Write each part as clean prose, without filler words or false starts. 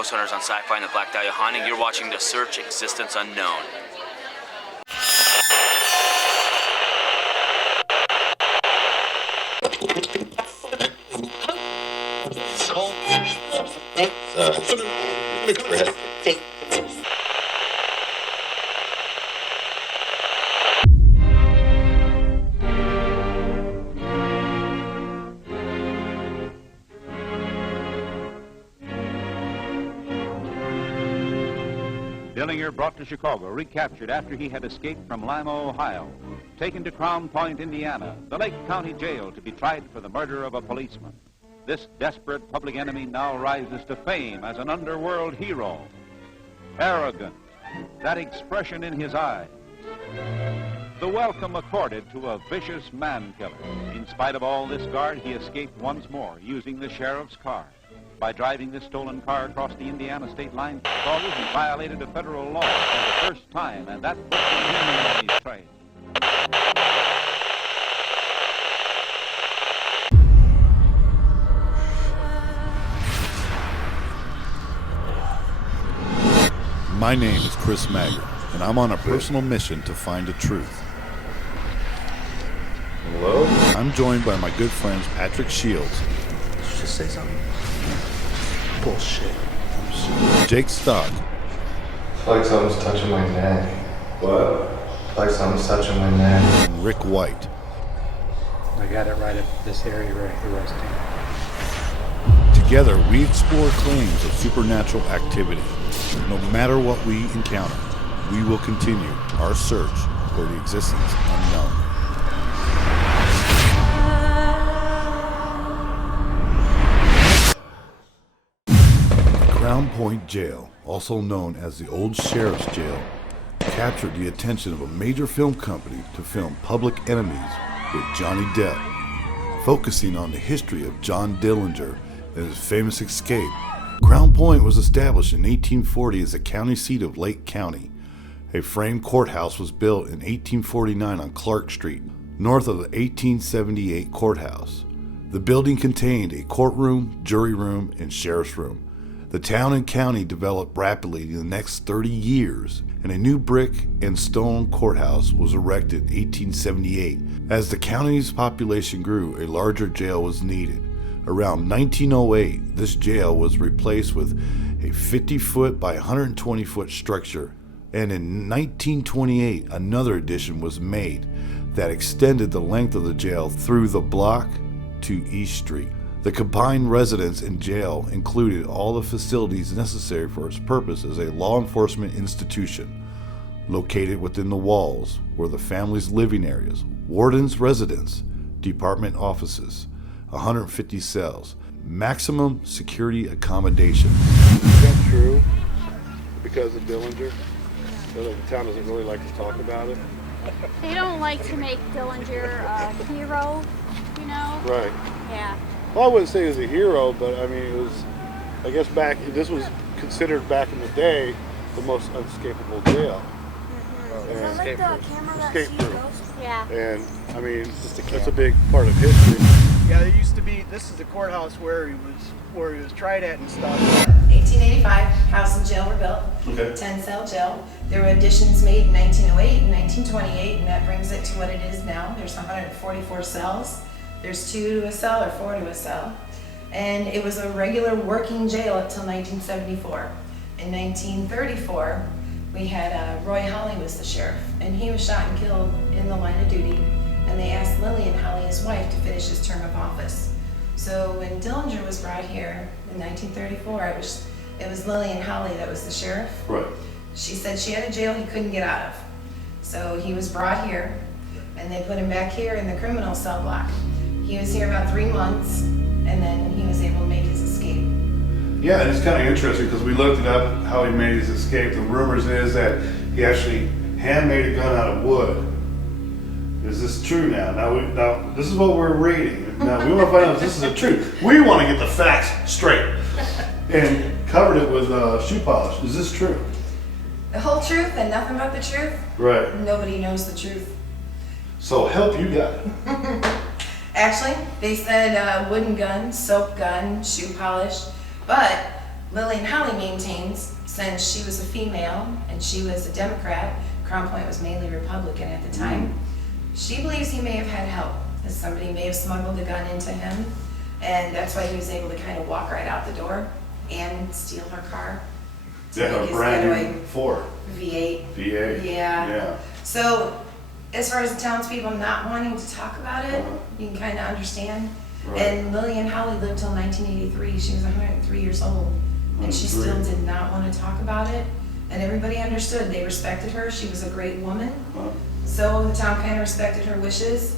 Ghost Hunters on Sci-Fi and the Black Dahlia Haunting. You're watching The Search, Existence Unknown. Dillinger brought to Chicago, recaptured after he had escaped from Lima, Ohio. Taken to Crown Point, Indiana, the Lake County Jail to be tried for the murder of a policeman. This desperate public enemy now rises to fame as an underworld hero. Arrogant, that expression in his eyes. The welcome accorded to a vicious man-killer. In spite of all this guard, he escaped once more using the sheriff's car. By driving this stolen car across the Indiana state line, he violated a federal law for the first time, and that put him on his trail. My name is Chris Magger, and I'm on a personal mission to find the truth. Hello? I'm joined by my good friends Patrick Shields. Just say something. Bullshit. Jake Stock. It's like something's touching my neck. What? It's like something's touching my neck. And Rick White. I got it right at this area right here, resting. Together, we explore claims of supernatural activity. No matter what we encounter, we will continue our search for the existence unknown. Crown Point Jail, also known as the Old Sheriff's Jail, captured the attention of a major film company to film Public Enemies with Johnny Depp, focusing on the history of John Dillinger and his famous escape. Crown Point was established in 1840 as the county seat of Lake County. A frame courthouse was built in 1849 on Clark Street, north of the 1878 courthouse. The building contained a courtroom, jury room, and sheriff's room. The town and county developed rapidly in the next 30 years, and a new brick and stone courthouse was erected in 1878. As the county's population grew, a larger jail was needed. Around 1908, this jail was replaced with a 50-foot by 120-foot structure, and in 1928, another addition was made that extended the length of the jail through the block to East Street. The combined residence and jail included all the facilities necessary for its purpose as a law enforcement institution. Located within the walls were the family's living areas, warden's residence, department offices, 150 cells, maximum security accommodation. Is that true? Because of Dillinger? So the town doesn't really like to talk about it? They don't like to make Dillinger a hero, you know? Right. Yeah. Well, I wouldn't say he was a hero, but I mean, it was, I guess this was considered back in the day the most unescapable jail. Mm-hmm. And Is that like the camera that escape sees room. ghosts? Yeah. And I mean, it's a big part of history. Yeah, there used to be. This is the courthouse where he was tried at and stuff. 1885, house and jail were built. Okay. 10-cell jail. There were additions made in 1908 and 1928, and that brings it to what it is now. There's 144 cells. There's 2 to a cell or 4 to a cell. And it was a regular working jail until 1974. In 1934, we had Roy Holly was the sheriff, and he was shot and killed in the line of duty. And they asked Lillian Holly, his wife, to finish his term of office. So when Dillinger was brought here in 1934, it was Lillian Holly that was the sheriff. Right. She said she had a jail he couldn't get out of. So he was brought here, and they put him back here in the criminal cell block. He was here about 3 months, and then he was able to make his escape. Yeah, it's kind of interesting because we looked it up how he made his escape. The rumors is that he actually handmade a gun out of wood. Is this true now? Now this is what we're reading. Now we want to find out if this is the truth. We want to get the facts straight. And covered it with shoe polish. Is this true? The whole truth and nothing but the truth? Right. Nobody knows the truth. So help you got it. Actually, they said wooden gun, soap gun, shoe polish, but Lillian Holly maintains, since she was a female and she was a Democrat, Crown Point was mainly Republican at the time, she believes he may have had help, that somebody may have smuggled a gun into him, and that's why he was able to kind of walk right out the door and steal her car. Yeah, a brand new Ford. V8. V8. Yeah. So, as far as the townspeople not wanting to talk about it, you can kind of understand. Right. And Lillian Holly lived till 1983. She was 103 years old. And she still did not want to talk about it. And everybody understood. They respected her. She was a great woman. So the town kind of respected her wishes.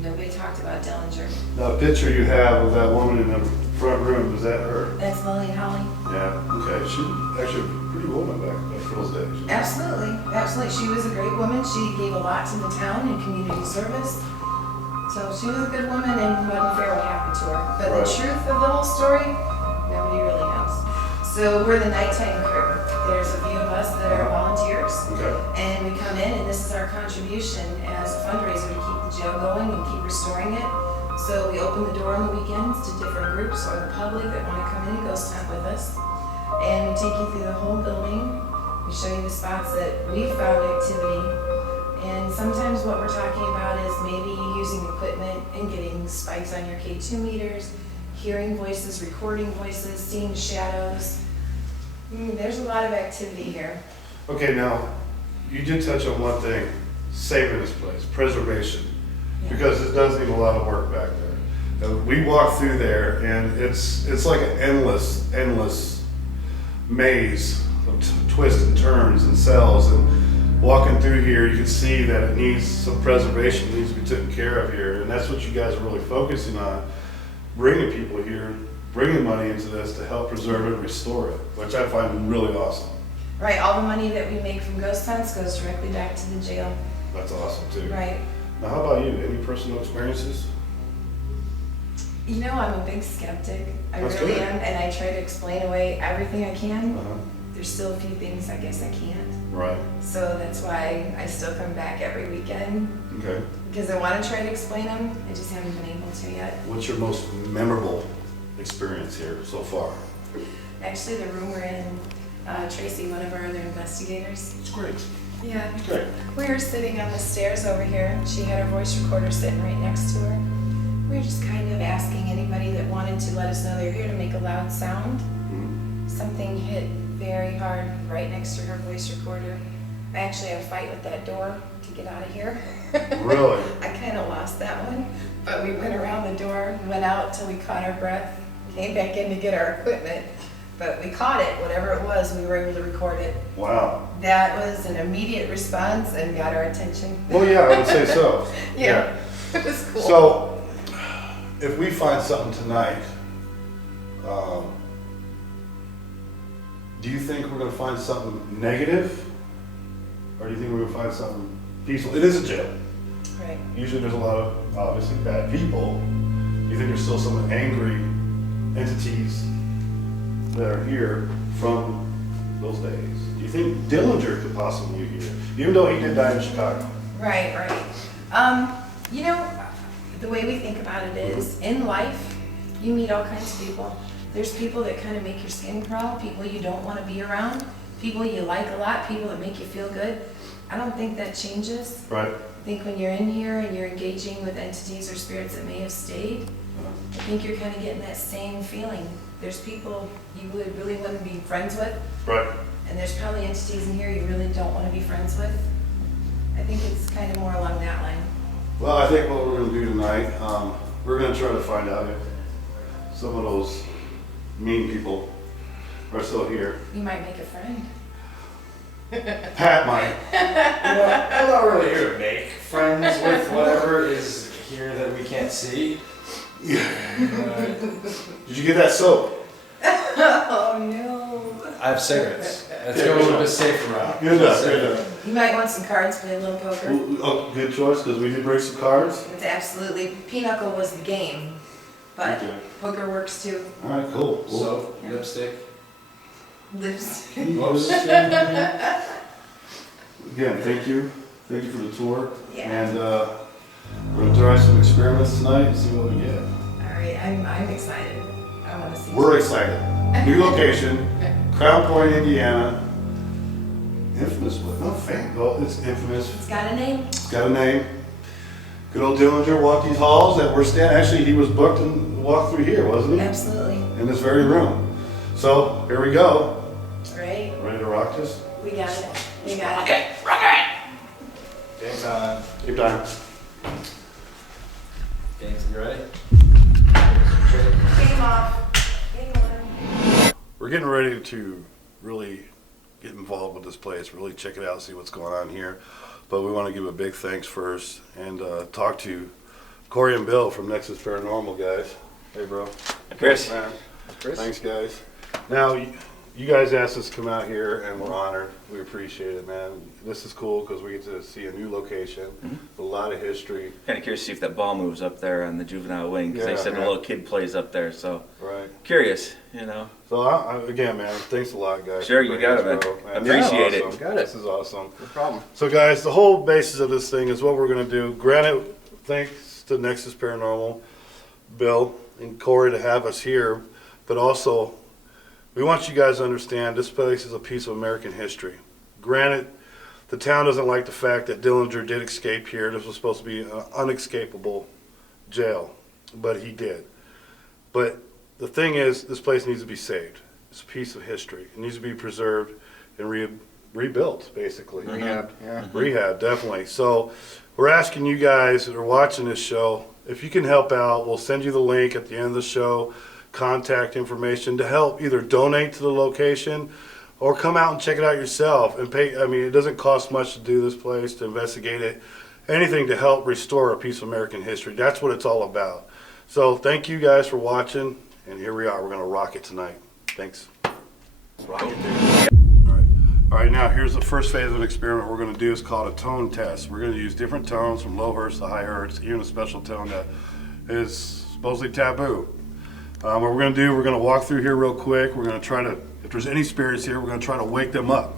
Nobody talked about Dillinger. Now, the picture you have of that woman in the front room, is that her? That's Lillian Holly. Yeah, okay. She was actually a pretty woman back in those days. Absolutely. Absolutely. She was a great woman. She gave a lot to the town in community service. So she was a good woman and nothing fair would happen to her. But the truth of the whole story, nobody really knows. So we're the nighttime crew. There's a few of us that are volunteers. Okay. And we come in and this is our contribution as a fundraiser to keep the jail going and keep restoring it. So we open the door on the weekends to different groups or the public that want to come in and ghost hunt with us. And we take you through the whole building. We show you the spots that we found activity. And sometimes what we're talking about is maybe using equipment and getting spikes on your K2 meters, hearing voices, recording voices, seeing shadows. There's a lot of activity here. Okay, now, you did touch on one thing, saving this place, preservation. Yeah. Because it does need a lot of work back there. We walk through there and it's like an endless maze of twists and turns and cells, and walking through here you can see that it needs some preservation, needs to be taken care of here, and that's what you guys are really focusing on, bringing people here, bringing money into this to help preserve it and restore it, which I find really awesome. Right, all the money that we make from ghost hunts goes directly back to the jail. That's awesome too. Right. Now how about you, any personal experiences? You know, I'm a big skeptic. I That's really good. am, and I try to explain away everything I can. Uh-huh. There's still a few things I guess I can't. Right. So that's why I still come back every weekend, Okay. because I want to try to explain them. I just haven't been able to yet. What's your most memorable experience here so far? Actually, the room we're in, Tracy, one of our other investigators. It's great. Yeah. It's great. We were sitting on the stairs over here. She had her voice recorder sitting right next to her. We were just kind of asking anybody that wanted to let us know they're here to make a loud sound. Something hit very hard right next to her voice recorder. I actually had a fight with that door to get out of here. Really? I kind of lost that one, but we went around the door, went out till we caught our breath, came back in to get our equipment, but we caught it, whatever it was, we were able to record it. Wow. That was an immediate response and got our attention. Well, yeah, I would say so. Yeah. It was cool. So, if we find something tonight, do you think we're going to find something negative? Or do you think we're going to find something peaceful? It is a jail. Right. Usually there's a lot of, obviously, bad people. Do you think there's still some angry entities that are here from those days? Do you think Dillinger could possibly be here? Even though he did die in Chicago. Right, you know, the way we think about it is, in life, you meet all kinds of people. There's people that kind of make your skin crawl, people you don't want to be around, people you like a lot, people that make you feel good. I don't think that changes. Right. I think when you're in here and you're engaging with entities or spirits that may have stayed, I think you're kind of getting that same feeling. There's people you really wouldn't be friends with. Right. And there's probably entities in here you really don't want to be friends with. I think it's kind of more along that line. Well, I think what we're going to do tonight, we're going to try to find out if some of those mean people are still here. You might make a friend. Pat might. I'm not really here to make friends with whatever is here that we can't see. Did you get that soap? Oh no. I have cigarettes. Let's go a little bit safer route. Good enough, good enough. You might want some cards, play a little poker. Oh, good choice, because we did bring some cards. It's absolutely, pinochle was the game, but Okay. poker works too. All right, cool. Soap, lipstick. Lipstick. Again, thank you. Thank you for the tour. Yeah. And we're going to try some experiments tonight and see what we get. All right, I'm excited. I want to see. We're excited. New location, Crown Point, Indiana. Infamous, but not famous. Oh, it's infamous. It's got a name. It's got a name. Good old Dillinger walked these halls that we're standing. Actually, he was booked and walked through here, wasn't he? Absolutely. In this very room. So here we go. Right. Ready to rock this? We got it. We got it. Okay, rock it! Game time. Keep time. Games, you ready? Game off. Game on. We're getting ready to really get involved with this place, really check it out, see what's going on here. But we want to give a big thanks first and talk to Corey and Bill from Nexus Paranormal, guys. Hey, bro. Hey, Chris. Man. Chris. Thanks, guys. Now, you guys asked us to come out here, and we're honored. We appreciate it, man. This is cool because we get to see a new location, a lot of history. Kind of curious to see if that ball moves up there on the juvenile wing, because Yeah, they said yeah. a little kid plays up there, so Right. curious, you know. So, again, man, thanks a lot, guys. Sure, you got it, man. Bro. Appreciate it. Awesome. This is awesome. No problem. So, guys, the whole basis of this thing is what we're going to do. Granted, thanks to Nexus Paranormal, Bill, and Corey to have us here, but also we want you guys to understand this place is a piece of American history. Granted, the town doesn't like the fact that Dillinger did escape here. This was supposed to be an unescapable jail, but he did. But the thing is, this place needs to be saved. It's a piece of history. It needs to be preserved and rebuilt, basically. Rehab, yeah. Rehab, definitely. So we're asking you guys that are watching this show, if you can help out, we'll send you the link at the end of the show, contact information to help either donate to the location or come out and check it out yourself and pay. I mean, it doesn't cost much to do this place, to investigate it, anything to help restore a piece of American history. That's what it's all about. So thank you guys for watching, and here we are. We're going to rock it tonight. Thanks. Rock it, dude. All right, now here's the first phase of an experiment we're going to do. It's called a tone test. We're going to use different tones from low hertz to high hertz, even a special tone that is supposedly taboo. What we're going to do, we're going to walk through here real quick. We're going to try to, if there's any spirits here, we're going to try to wake them up.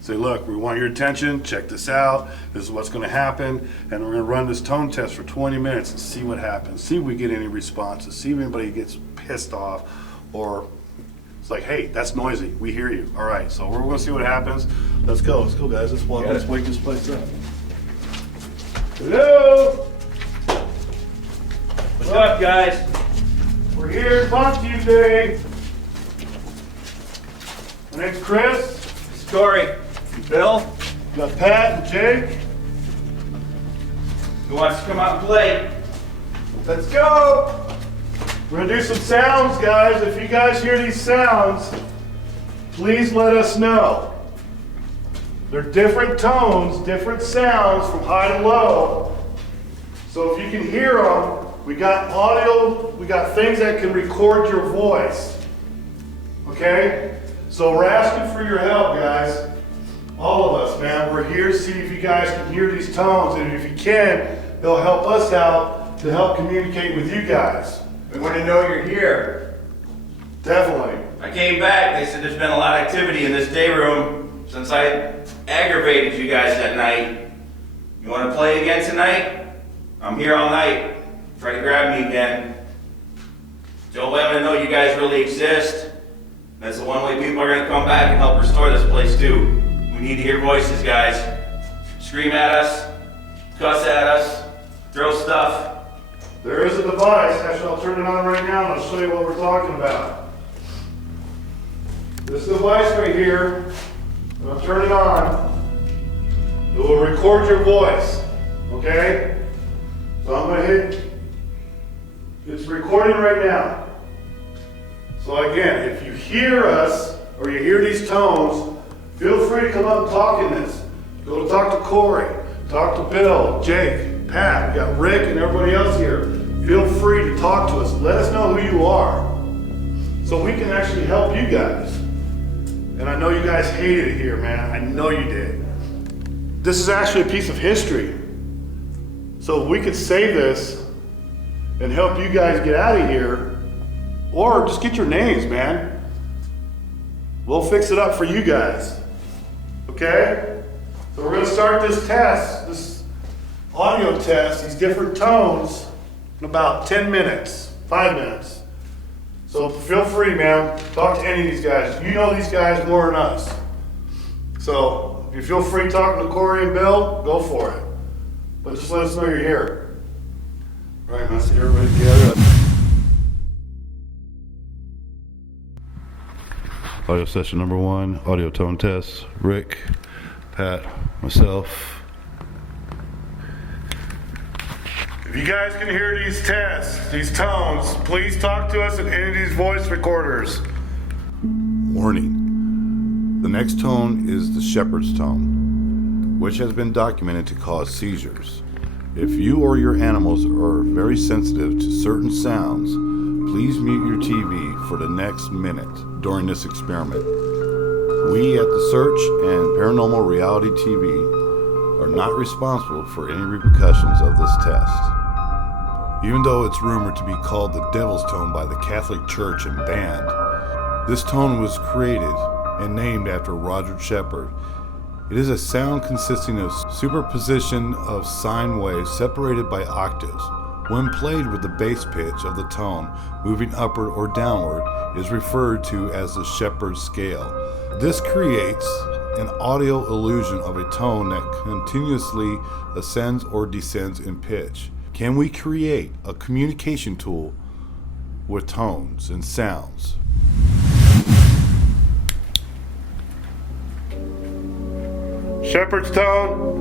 Say, look, we want your attention, check this out, this is what's going to happen, and we're going to run this tone test for 20 minutes and see what happens, see if we get any responses, see if anybody gets pissed off, or it's like, hey, that's noisy, we hear you. All right, so we're going to see what happens. Let's go, guys, let's wake this place up. Hello? What's up, guys? We're here to talk to you today. My name's Chris. It's Corey. Bill? We got Pat and Jake. Who wants to come out and play? Let's go! We're gonna do some sounds, guys. If you guys hear these sounds, please let us know. They're different tones, different sounds from high to low. So if you can hear them, we got audio, we got things that can record your voice. Okay? So we're asking for your help, guys. All of us, man. We're here to see if you guys can hear these tones, and if you can, they'll help us out to help communicate with you guys. We want to know you're here. Definitely. I came back, they said there's been a lot of activity in this day room since I aggravated you guys that night. You want to play again tonight? I'm here all night. Try to grab me again. Don't let them know you guys really exist. That's the one way people are going to come back and help restore this place too. We need to hear voices, guys. Scream at us, cuss at us, throw stuff. There is a device. Actually, I'll turn it on right now and I'll show you what we're talking about. This device right here, when I turn it on, it will record your voice. Okay? So I'm going to hit. It's recording right now. So again, if you hear us or you hear these tones, feel free to come up and talk in this. Go to talk to Corey, talk to Bill, Jake, Pat, we got Rick and everybody else here. Feel free to talk to us. Let us know who you are so we can actually help you guys. And I know you guys hated it here, man. I know you did. This is actually a piece of history. So if we could save this and help you guys get out of here, or just get your names, man. We'll fix it up for you guys. Okay? So we're gonna start this test, this audio test, these different tones in about 10 minutes, 5 minutes. So feel free, man. Talk to any of these guys. You know these guys more than us. So if you feel free talking to Corey and Bill, go for it. But just let us know you're here. All right, man. See everybody together. Audio session number 1, audio tone test. Rick, Pat, myself. If you guys can hear these tests, these tones, please talk to us in any of these voice recorders. Warning. The next tone is the shepherd's tone, which has been documented to cause seizures. If you or your animals are very sensitive to certain sounds, please mute your TV for the next minute during this experiment. We at the Search and Paranormal Reality TV are not responsible for any repercussions of this test. Even though it's rumored to be called the Devil's Tone by the Catholic Church and band, this tone was created and named after Roger Shepard. It is a sound consisting of superposition of sine waves separated by octaves. When played with the bass pitch of the tone moving upward or downward is referred to as the Shepard scale. This creates an audio illusion of a tone that continuously ascends or descends in pitch. Can we create a communication tool with tones and sounds? Shepherd's tone.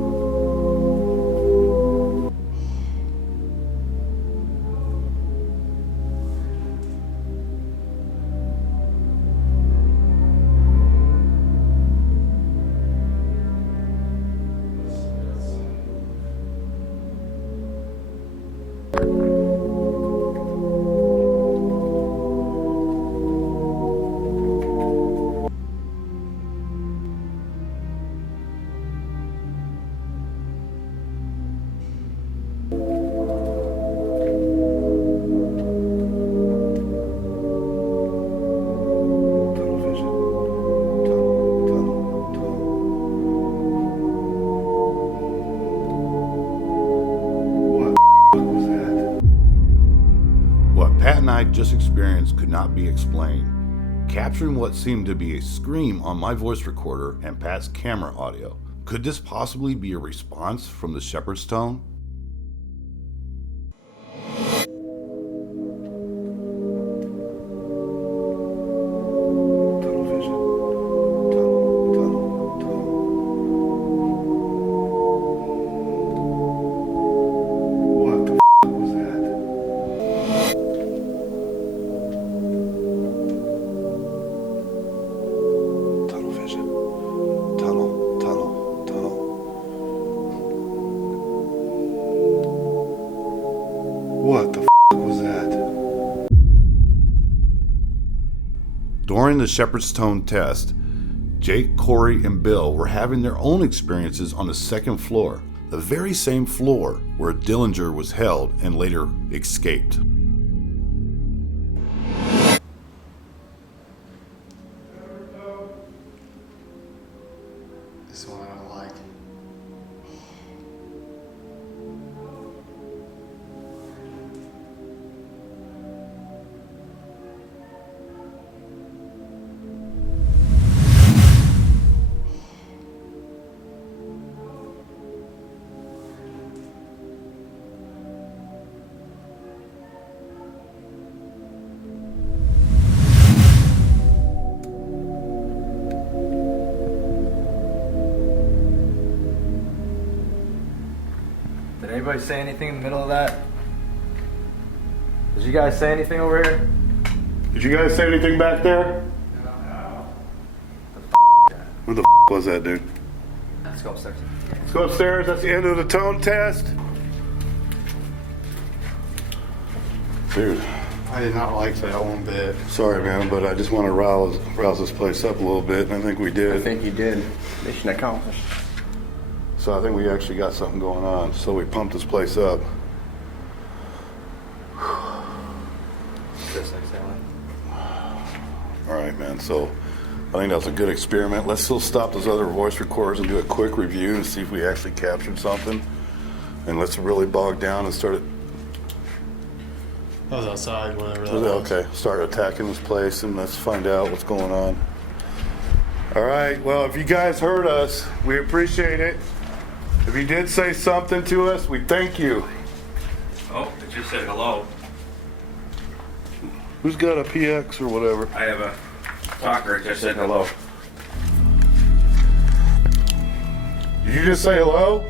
I just experienced could not be explained. Capturing what seemed to be a scream on my voice recorder and Pat's camera audio. Could this possibly be a response from the shepherd's tone? What the was that? During the shepherd's tone test, Jake, Corey, and Bill were having their own experiences on the second floor, the very same floor where Dillinger was held and later escaped. This one I don't like. Did anybody say anything in the middle of that? Did you guys say anything over here? Did you guys say anything back there? No. Who the was that, dude? Let's go upstairs. Let's go upstairs. That's the end of the tone test. Dude, I did not like that one bit. sorry, man, but I just want to rouse this place up a little bit, and I think we did. I think you did. Mission accomplished. So I think we actually got something going on. So we pumped this place up. Just like Salem. All right, man. So I think that was a good experiment. Let's still stop those other voice recorders and do a quick review and see if we actually captured something. And let's really bog down and start it. I was outside whenever that Was it? was. Okay, start attacking this place and let's find out what's going on. All right, well, if you guys heard us, we appreciate it. If you did say something to us, we thank you. Oh, it just said hello. Who's got a PX or whatever? I have a talker. It just said hello. Did you just say hello?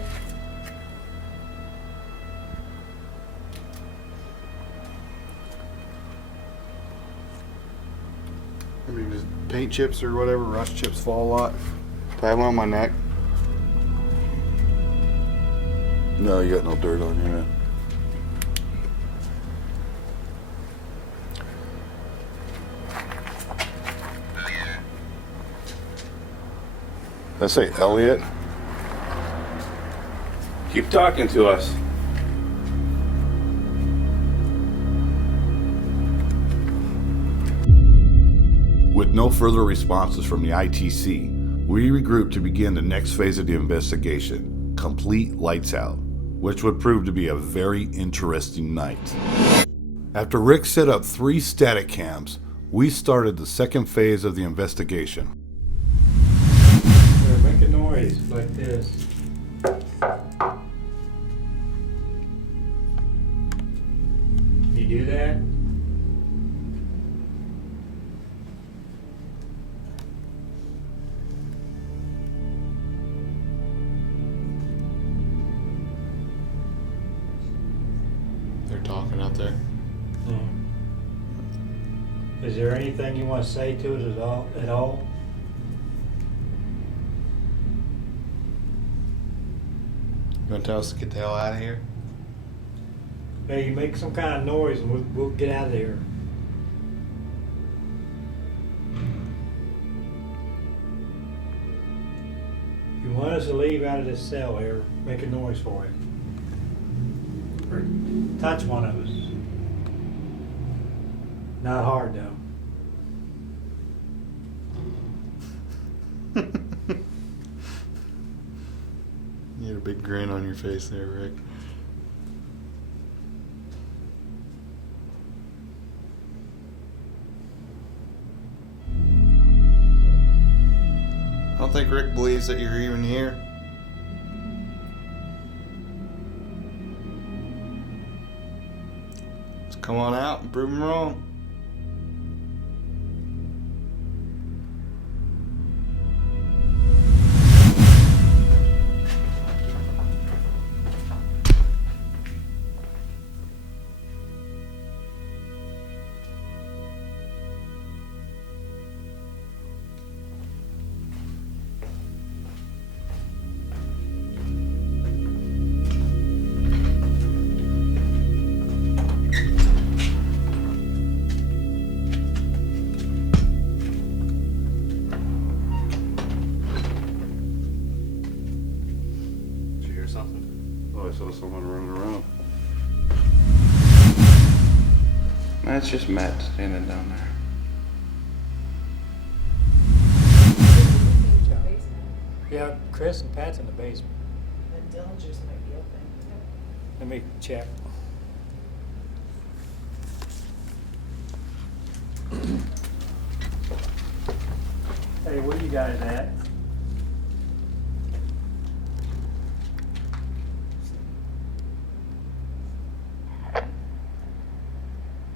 I mean, just paint chips or whatever, rust chips fall a lot. Do I have one on my neck? No, you got no dirt on you, man. Did I say Elliot? Keep talking to us. With no further responses from the ITC, we regrouped to begin the next phase of the investigation, complete lights out, which would prove to be a very interesting night. After Rick set up 3 static cams, we started the second phase of the investigation. Make a noise like this. Can you do that? They're talking out there. Is there anything you want to say to us at all? You want to tell us to get the hell out of here? Hey, you make some kind of noise and we'll get out of here. If you want us to leave out of this cell here, make a noise for it. Or touch one of us. Not hard though. You had a big grin on your face there, Rick. I don't think Rick believes that you're even here. Just come on out and prove him wrong. Oh, I saw someone running around. That's just Matt standing down there. Yeah, Chris and Pat's in the basement. And Dillinger's might be open. Let me check. Hey, where you guys at?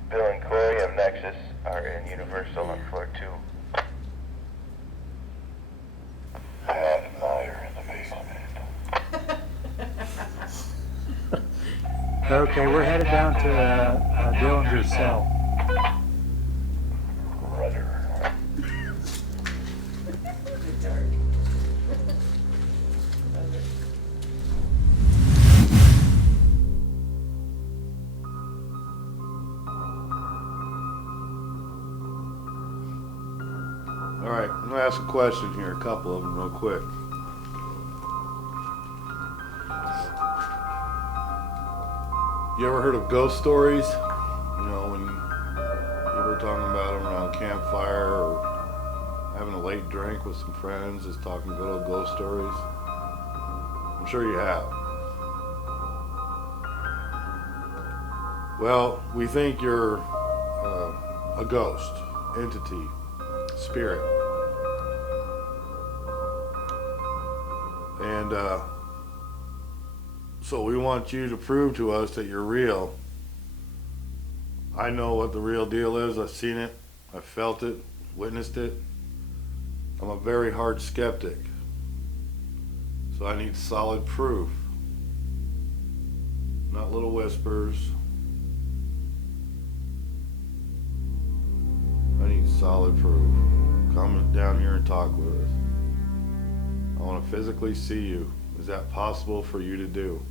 Bill and Corey of Nexus are in Universal on floor 2. Pat and I are in the basement. Okay, we're headed down to Dillinger's cell. All right, I'm gonna ask a question here, a couple of them real quick. You ever heard of ghost stories? You know, when you were talking about them around a campfire or having a late drink with some friends, just talking good old ghost stories? I'm sure you have. Well, we think you're a ghost, entity, spirit. And so we want you to prove to us that you're real. I know what the real deal is. I've seen it. I've felt it, witnessed it. I'm a very hard skeptic. So I need solid proof. Not little whispers. I need solid proof. Come down here and talk with us. I want to physically see you. Is that possible for you to do?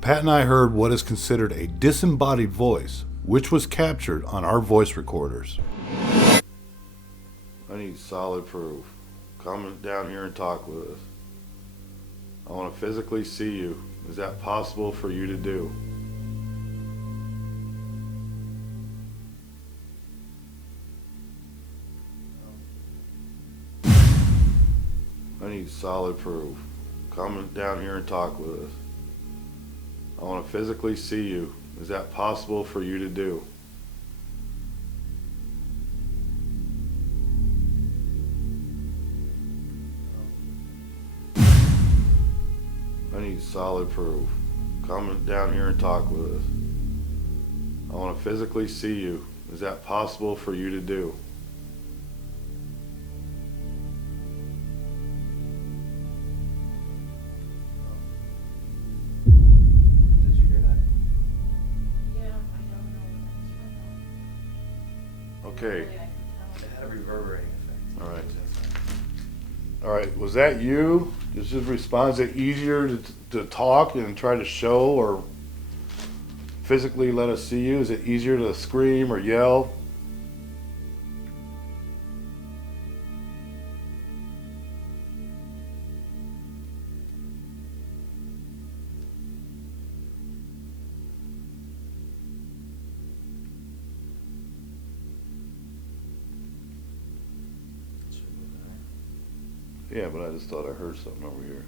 Pat and I heard what is considered a disembodied voice, which was captured on our voice recorders. I need solid proof. Come down here and talk with us. I want to physically see you. Is that possible for you to do? I need solid proof. Come down here and talk with us. I want to physically see you. Is that possible for you to do? I need solid proof. Come down here and talk with us. I want to physically see you. Is that possible for you to do? Did you hear that? Yeah, I don't know. Okay. It had a reverberating effect. All right. All right. Was that you? Is this response it easier to talk and try to show or physically let us see you? Is it easier to scream or yell? Yeah, but I just thought I heard something over here.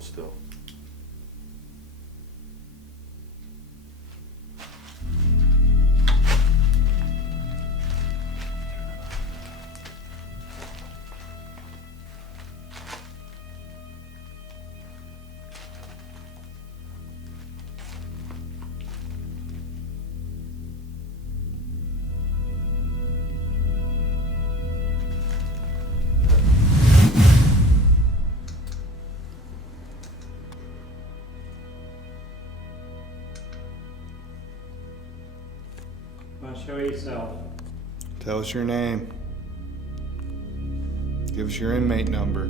Still. Come on, show yourself. Tell us your name. Give us your inmate number.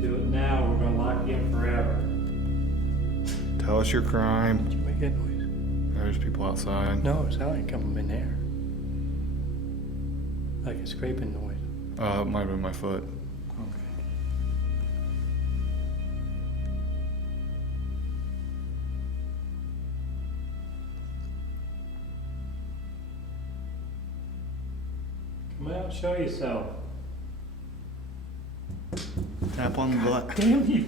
Do it now, we're gonna lock you in forever. Tell us your crime. Did you make that noise? There's people outside. No, it sounded like coming in there. Like a scraping noise. It might have been my foot. Okay. Come out, show yourself. Tap on the glass. Damn you.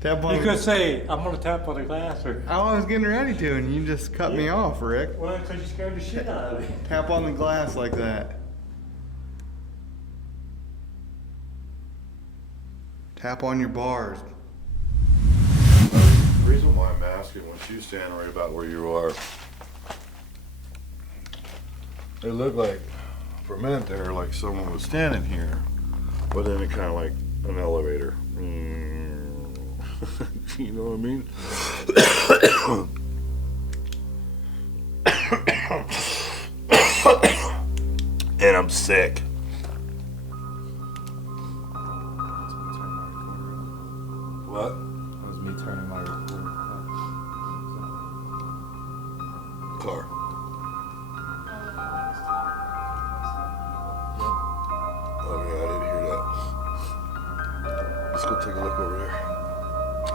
Tap on You the could say, I'm gonna tap on the glass or. I was getting ready to, and you just cut me off, Rick. Well, because you scared the shit out of me. Tap on the glass like that. Tap on your bars. The reason why I'm asking, when she's standing right about where you are, it looked like, for a minute there, like someone was standing here, but then it kind of like an elevator. You know what I mean? And I'm sick. What? That was me turning my recorder Car. Oh yeah, I didn't hear that. Let's go take a look over there.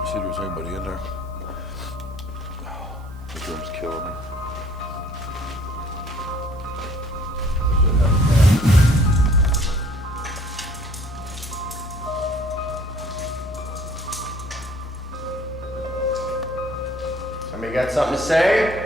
See if there's anybody in there. room's killing me. Somebody got something to say?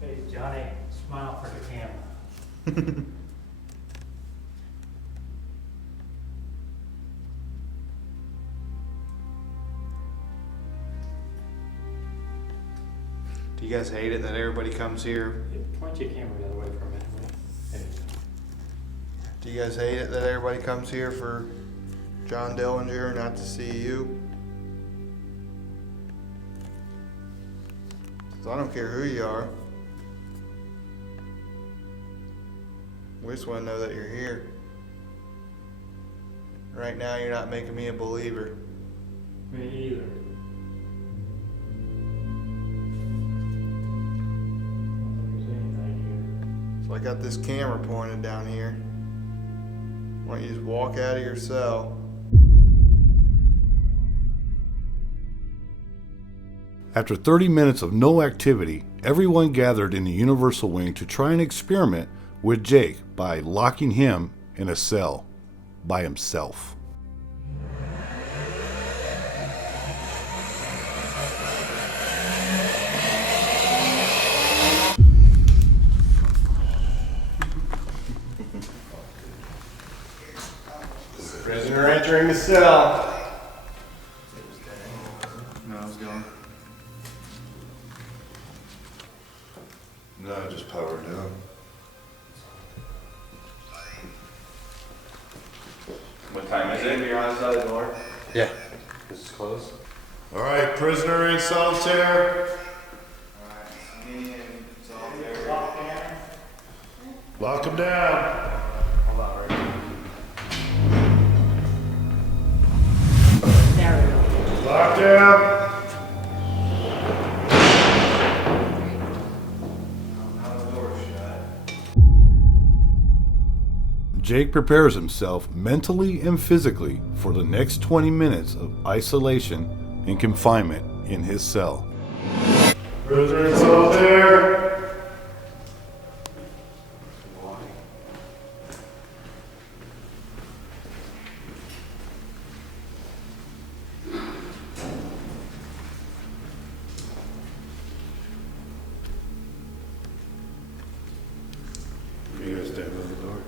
Hey, Johnny, smile for the camera. Do you guys hate it that everybody comes here? Point your camera the other way for a minute, will you? There you go. Do you guys hate it that everybody comes here for John Dillinger, not to see you? 'Cause I don't care who you are. We just want to know that you're here. Right now, you're not making me a believer. Me either. So I got this camera pointed down here. Why don't you just walk out of your cell? After 30 minutes of no activity, everyone gathered in the Universal Wing to try and experiment with Jake by locking him in a cell by himself. Prisoner entering the cell. No, I was going. No, just power down. What time is it? You're on the side of the door. Yeah. This is closed. All right, prisoner in solitaire. Lock him down. Hold on, right. Lock down. Jake prepares himself mentally and physically for the next 20 minutes of isolation and confinement in his cell. Prisoner in solitaire. You guys stand by the door.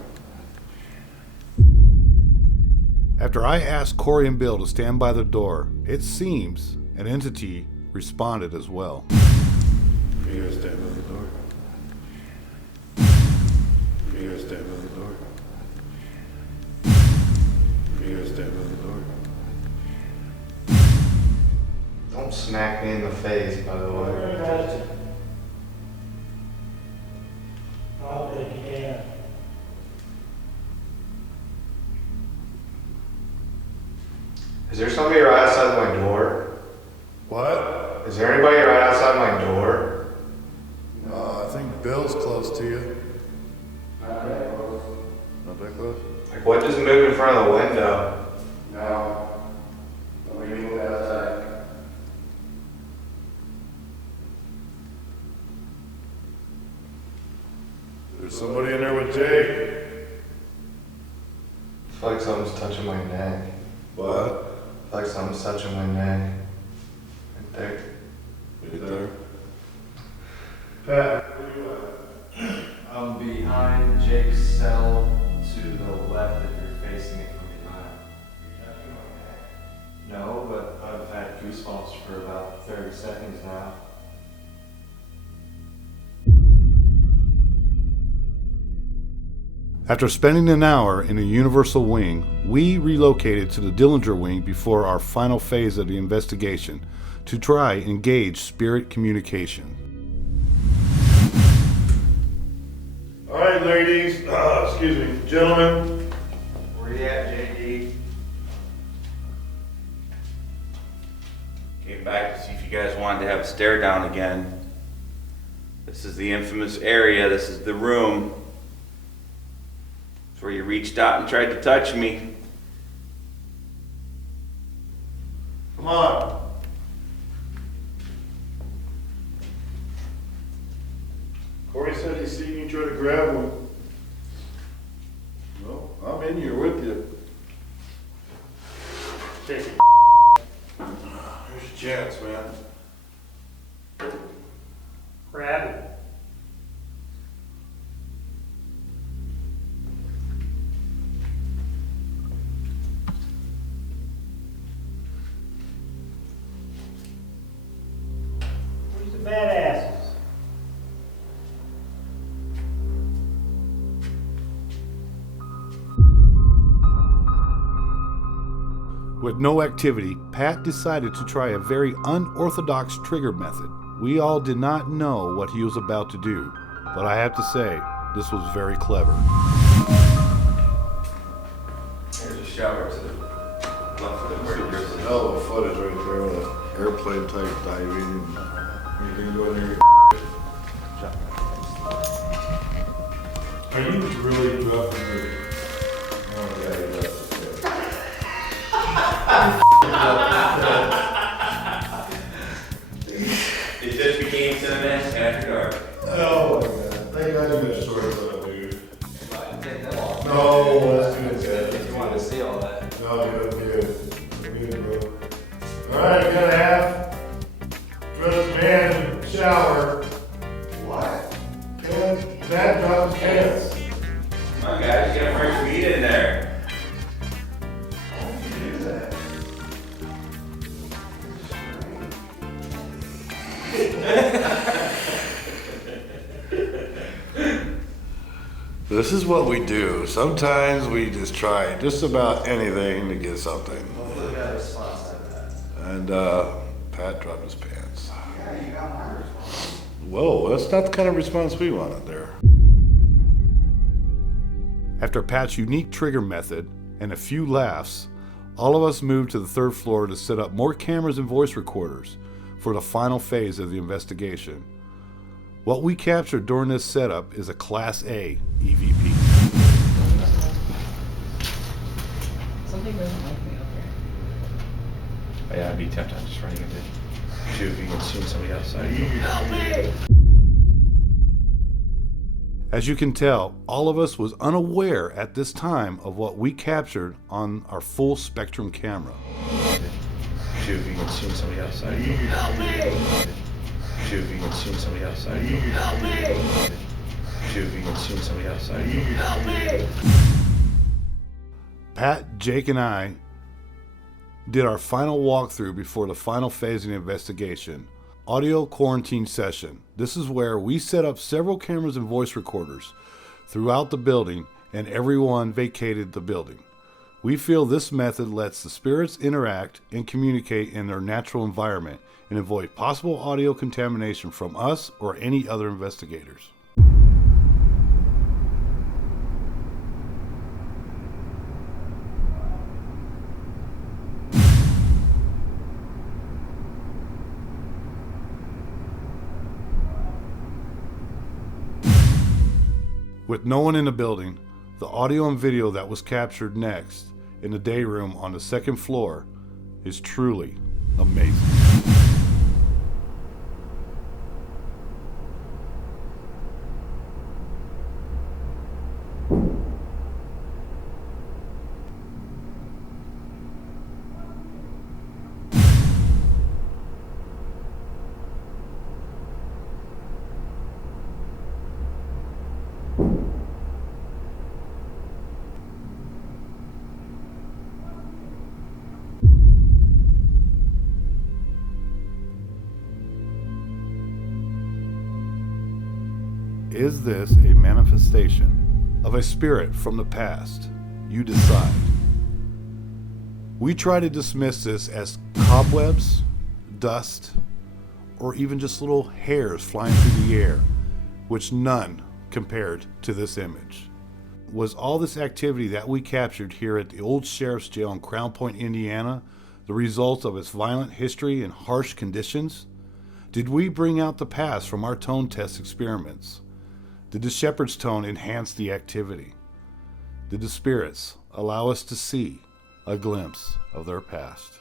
After I asked Corey and Bill to stand by the door, it seems an entity responded as well. You guys stand by the door. You guys stand by the door. You guys stand by the door. Don't smack me in the face, by the way. Oh, they can. Is there somebody right outside my door? What? Is there anybody right outside my door? I think Bill's close to you. Not that close. Not that close? Like, what just moved in front of the window? No. Nobody moved outside. There's somebody in there with Jake. I feel like something's touching my neck. What? I feel like something's touching my neck. Right there. Right there. Pat, where you at? I'm behind Jake's cell to the left if you're facing it from behind. No, but I've had goosebumps for about 30 seconds now. After spending an hour in the Universal Wing, we relocated to the Dillinger Wing before our final phase of the investigation to try and engage spirit communication. All right, ladies, excuse me, gentlemen. Where you at, JD? Came back to see if you guys wanted to have a stare down again. This is the infamous area. This is the room. It's where you reached out and tried to touch me. Come on. Corey said he seen you try to grab one. Well, I'm in here with you. Take it. Here's your chance, man. Grab it. Where's the badasses? With no activity, Pat decided to try a very unorthodox trigger method. We all did not know what he was about to do, but I have to say, this was very clever. There's a shower to the left of the murder. Hell of footage right there with an airplane type diving. You can go in there. Are you really dropping your... Oh, yeah, yeah. It just became cinematic after dark. Oh my god. Thank God you got shorts on, dude. No, that's good. If you want to see all that. No, you're good. You're good, bro. Alright, we got a half for this man in the shower. What? Dad dropped his pants. Come on, guys, get a fresh meat in there. This is what we do. Sometimes we just try just about anything to get something. Hopefully we got a response to that. And Pat dropped his pants. Yeah, you got my response. Whoa, that's not the kind of response we wanted there. After Pat's unique trigger method and a few laughs, all of us moved to the third floor to set up more cameras and voice recorders for the final phase of the investigation. What we captured during this setup is a Class A EVP. Something doesn't like me up here. Yeah, I'd be tempted on just running into shoot if you can see somebody outside. Help me! As you can tell, all of us was unaware at this time of what we captured on our full spectrum camera. Shoot if you can see somebody outside. Help me! Shoot if you can see somebody outside. Help me! Shoot if you can see somebody outside. Help me! Pat, Jake, and I did our final walkthrough before the final phase of the investigation. Audio quarantine session. This is where we set up several cameras and voice recorders throughout the building, and everyone vacated the building. We feel this method lets the spirits interact and communicate in their natural environment and avoid possible audio contamination from us or any other investigators. With no one in the building, the audio and video that was captured next in the day room on the second floor is truly amazing. Is this a manifestation of a spirit from the past? You decide. We try to dismiss this as cobwebs, dust, or even just little hairs flying through the air, which none compared to this image. Was all this activity that we captured here at the old sheriff's jail in Crown Point, Indiana, the result of its violent history and harsh conditions? Did we bring out the past from our tone test experiments? Did the shepherd's tone enhance the activity? Did the spirits allow us to see a glimpse of their past?